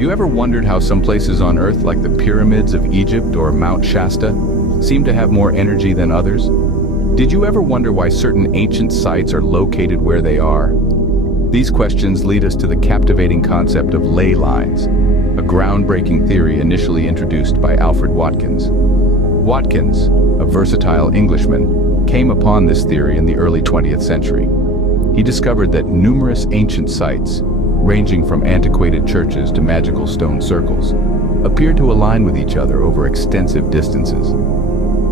You ever wondered how some places on Earth, like the pyramids of Egypt or Mount Shasta, seem to have more energy than others? Did you ever wonder why certain ancient sites are located where they are? These questions lead us to the captivating concept of ley lines, a groundbreaking theory initially introduced by Alfred Watkins. Watkins, a versatile Englishman, came upon this theory in the early 20th century. He discovered that numerous ancient sites, ranging from antiquated churches to magical stone circles, appeared to align with each other over extensive distances.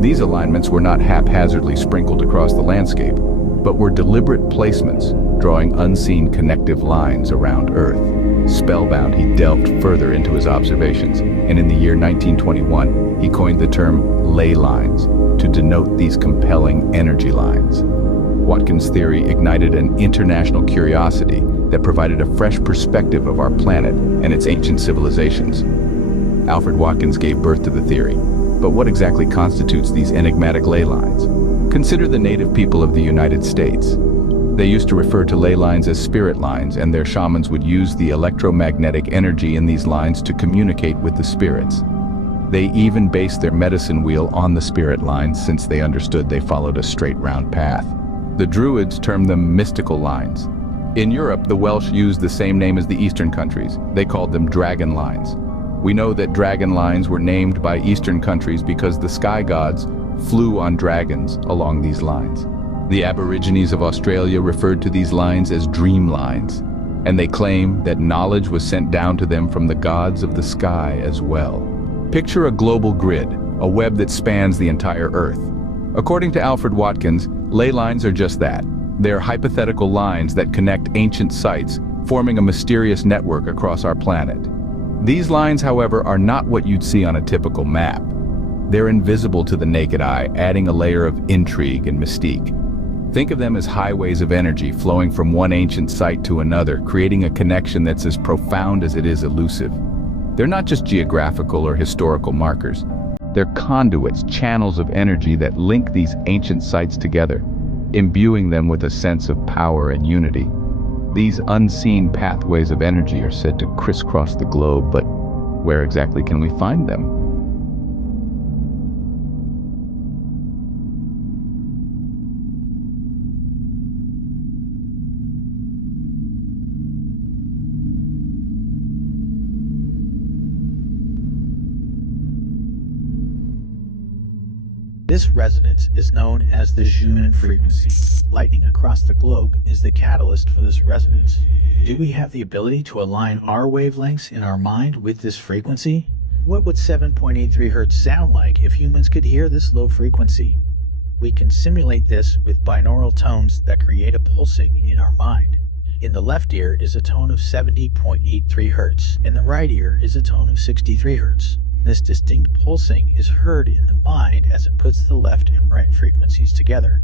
These alignments were not haphazardly sprinkled across the landscape, but were deliberate placements, drawing unseen connective lines around Earth. Spellbound, he delved further into his observations, and in the year 1921, he coined the term ley lines to denote these compelling energy lines. Watkins' theory ignited an international curiosity that provided a fresh perspective of our planet and its ancient civilizations. Alfred Watkins gave birth to the theory. But what exactly constitutes these enigmatic ley lines? Consider the native people of the United States. They used to refer to ley lines as spirit lines, and their shamans would use the electromagnetic energy in these lines to communicate with the spirits. They even based their medicine wheel on the spirit lines, since they understood they followed a straight round path. The Druids termed them mystical lines. In Europe, the Welsh used the same name as the Eastern countries. They called them dragon lines. We know that dragon lines were named by Eastern countries because the sky gods flew on dragons along these lines. The Aborigines of Australia referred to these lines as dream lines, and they claim that knowledge was sent down to them from the gods of the sky as well. Picture a global grid, a web that spans the entire Earth. According to Alfred Watkins, ley lines are just that. They're hypothetical lines that connect ancient sites, forming a mysterious network across our planet. These lines, however, are not what you'd see on a typical map. They're invisible to the naked eye, adding a layer of intrigue and mystique. Think of them as highways of energy flowing from one ancient site to another, creating a connection that's as profound as it is elusive. They're not just geographical or historical markers. They're conduits, channels of energy that link these ancient sites together, imbuing them with a sense of power and unity. These unseen pathways of energy are said to crisscross the globe, but where exactly can we find them? This resonance is known as the Shuman frequency. Lightning across the globe is the catalyst for this resonance. Do we have the ability to align our wavelengths in our mind with this frequency? What would 7.83 Hz sound like if humans could hear this low frequency? We can simulate this with binaural tones that create a pulsing in our mind. In the left ear is a tone of 70.83 Hz. In the right ear is a tone of 63 Hz. This distinct pulsing is heard in the mind as it puts the left and right frequencies together.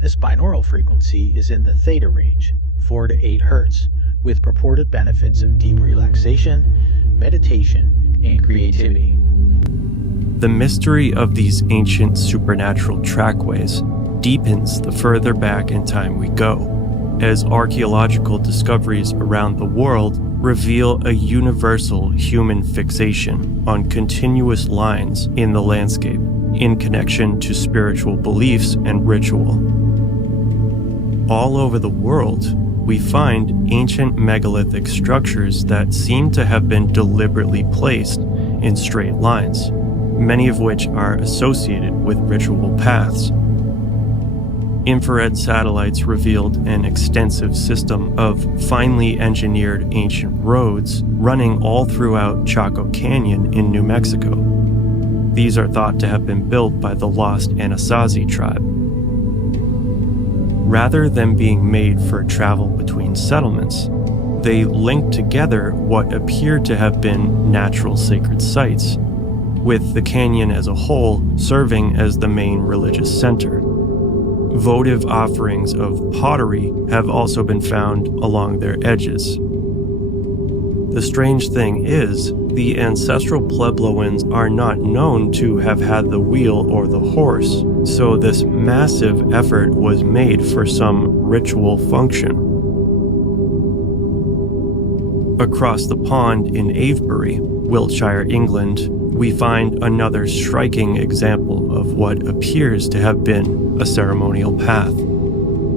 This binaural frequency is in the theta range, 4 to 8 Hz, with purported benefits of deep relaxation, meditation, and creativity. The mystery of these ancient supernatural trackways deepens the further back in time we go, as archaeological discoveries around the world reveal a universal human fixation on continuous lines in the landscape in connection to spiritual beliefs and ritual. All over the world, we find ancient megalithic structures that seem to have been deliberately placed in straight lines, many of which are associated with ritual paths. Infrared satellites revealed an extensive system of finely engineered ancient roads running all throughout Chaco Canyon in New Mexico. These are thought to have been built by the lost Anasazi tribe. Rather than being made for travel between settlements, they linked together what appeared to have been natural sacred sites, with the canyon as a whole serving as the main religious center. Votive offerings of pottery have also been found along their edges. The strange thing is, the ancestral Puebloans are not known to have had the wheel or the horse, so this massive effort was made for some ritual function. Across the pond in Avebury, Wiltshire, England, we find another striking example of what appears to have been a ceremonial path.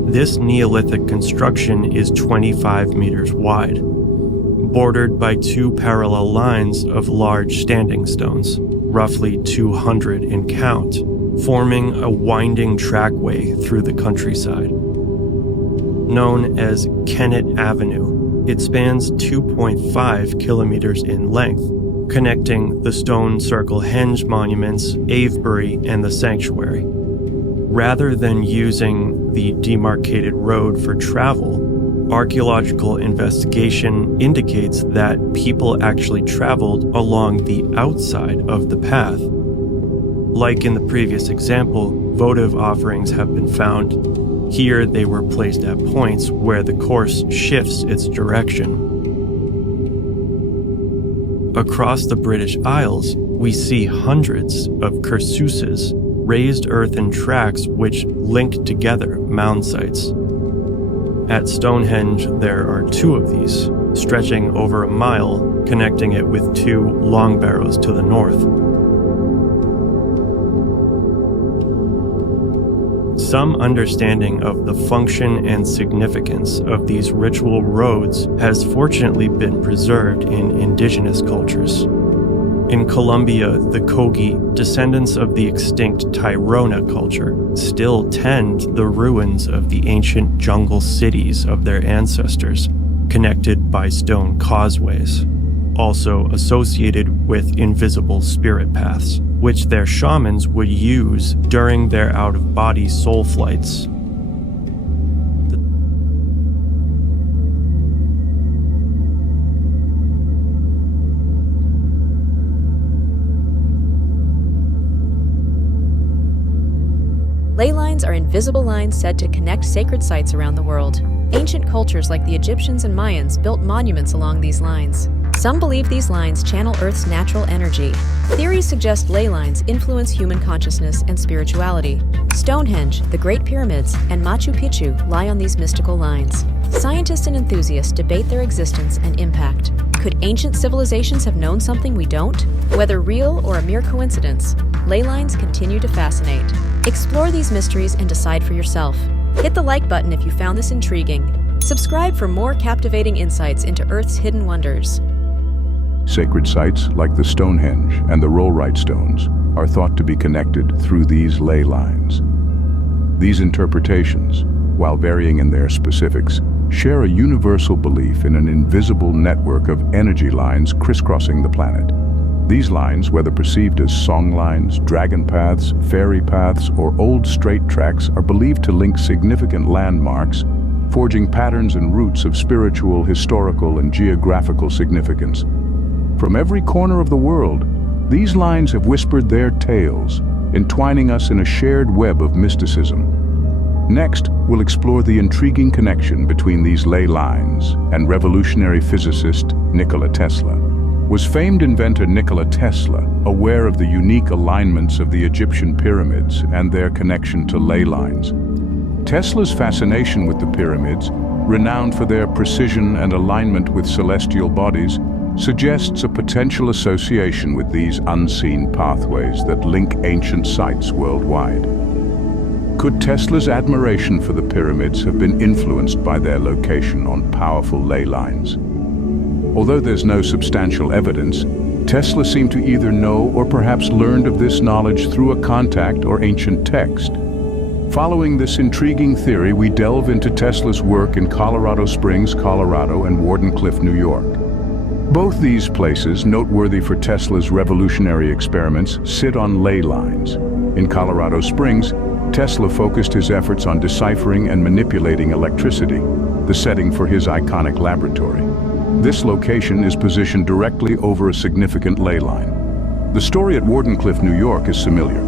This Neolithic construction is 25 meters wide, bordered by two parallel lines of large standing stones, roughly 200 in count, forming a winding trackway through the countryside. Known as Kennet Avenue, it spans 2.5 kilometers in length, connecting the stone circle henge monuments, Avebury, and the sanctuary. Rather than using the demarcated road for travel, archaeological investigation indicates that people actually traveled along the outside of the path. Like in the previous example, votive offerings have been found. Here they were placed at points where the course shifts its direction. Across the British Isles, we see hundreds of kersuses, raised earthen tracks which link together mound sites. At Stonehenge, there are two of these, stretching over a mile, connecting it with two long barrows to the north. Some understanding of the function and significance of these ritual roads has fortunately been preserved in indigenous cultures. In Colombia, the Kogi, descendants of the extinct Tairona culture, still tend the ruins of the ancient jungle cities of their ancestors, connected by stone causeways, also associated with invisible spirit paths, which their shamans would use during their out-of-body soul flights. Ley lines are invisible lines said to connect sacred sites around the world. Ancient cultures like the Egyptians and Mayans built monuments along these lines. Some believe these lines channel Earth's natural energy. Theories suggest ley lines influence human consciousness and spirituality. Stonehenge, the Great Pyramids, and Machu Picchu lie on these mystical lines. Scientists and enthusiasts debate their existence and impact. Could ancient civilizations have known something we don't? Whether real or a mere coincidence, ley lines continue to fascinate. Explore these mysteries and decide for yourself. Hit the like button if you found this intriguing. Subscribe for more captivating insights into Earth's hidden wonders. Sacred sites like the Stonehenge and the Rollright stones are thought to be connected through these ley lines. These interpretations, while varying in their specifics, share a universal belief in an invisible network of energy lines crisscrossing the planet. These lines, whether perceived as song lines, dragon paths, fairy paths, or old straight tracks, are believed to link significant landmarks, forging patterns and roots of spiritual, historical, and geographical significance. From every corner of the world, these lines have whispered their tales, entwining us in a shared web of mysticism. Next, we'll explore the intriguing connection between these ley lines and revolutionary physicist Nikola Tesla. Was famed inventor Nikola Tesla aware of the unique alignments of the Egyptian pyramids and their connection to ley lines? Tesla's fascination with the pyramids, renowned for their precision and alignment with celestial bodies, suggests a potential association with these unseen pathways that link ancient sites worldwide. Could Tesla's admiration for the pyramids have been influenced by their location on powerful ley lines? Although there's no substantial evidence, Tesla seemed to either know or perhaps learned of this knowledge through a contact or ancient text. Following this intriguing theory, we delve into Tesla's work in Colorado Springs, Colorado, and Wardenclyffe, New York. Both these places, noteworthy for Tesla's revolutionary experiments, sit on ley lines. In Colorado Springs, Tesla focused his efforts on deciphering and manipulating electricity, the setting for his iconic laboratory. This location is positioned directly over a significant ley line. The story at Wardenclyffe, New York is familiar.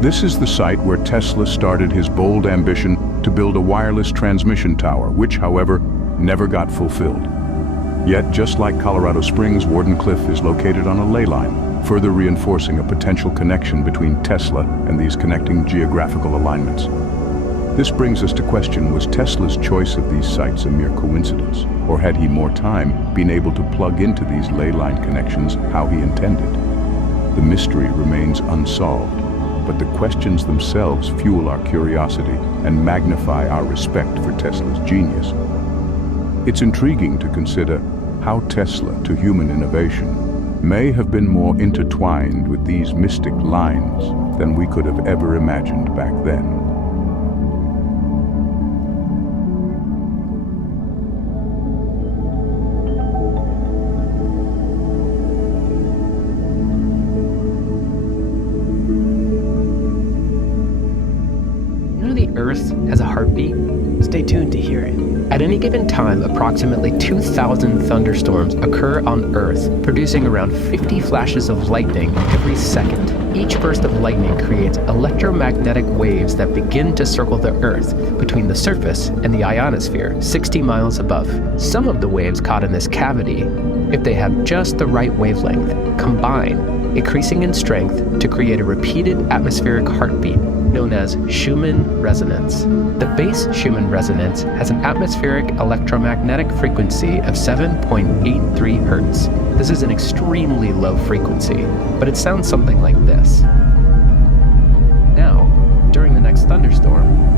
This is the site where Tesla started his bold ambition to build a wireless transmission tower, which, however, never got fulfilled. Yet, just like Colorado Springs, Wardenclyffe is located on a ley line, further reinforcing a potential connection between Tesla and these connecting geographical alignments. This brings us to question, was Tesla's choice of these sites a mere coincidence? Or had he more time been able to plug into these ley line connections how he intended? The mystery remains unsolved, but the questions themselves fuel our curiosity and magnify our respect for Tesla's genius. It's intriguing to consider how Tesla, to human innovation, may have been more intertwined with these mystic lines than we could have ever imagined back then. The Earth has a heartbeat? Stay tuned to hear it. At any given time, approximately 2,000 thunderstorms occur on Earth, producing around 50 flashes of lightning every second. Each burst of lightning creates electromagnetic waves that begin to circle the Earth between the surface and the ionosphere 60 miles above. Some of the waves caught in this cavity, if they have just the right wavelength, combine, increasing in strength to create a repeated atmospheric heartbeat known as Shuman resonance. The base Shuman resonance has an atmospheric electromagnetic frequency of 7.83 Hertz. This is an extremely low frequency, but it sounds something like this. Now, during the next thunderstorm,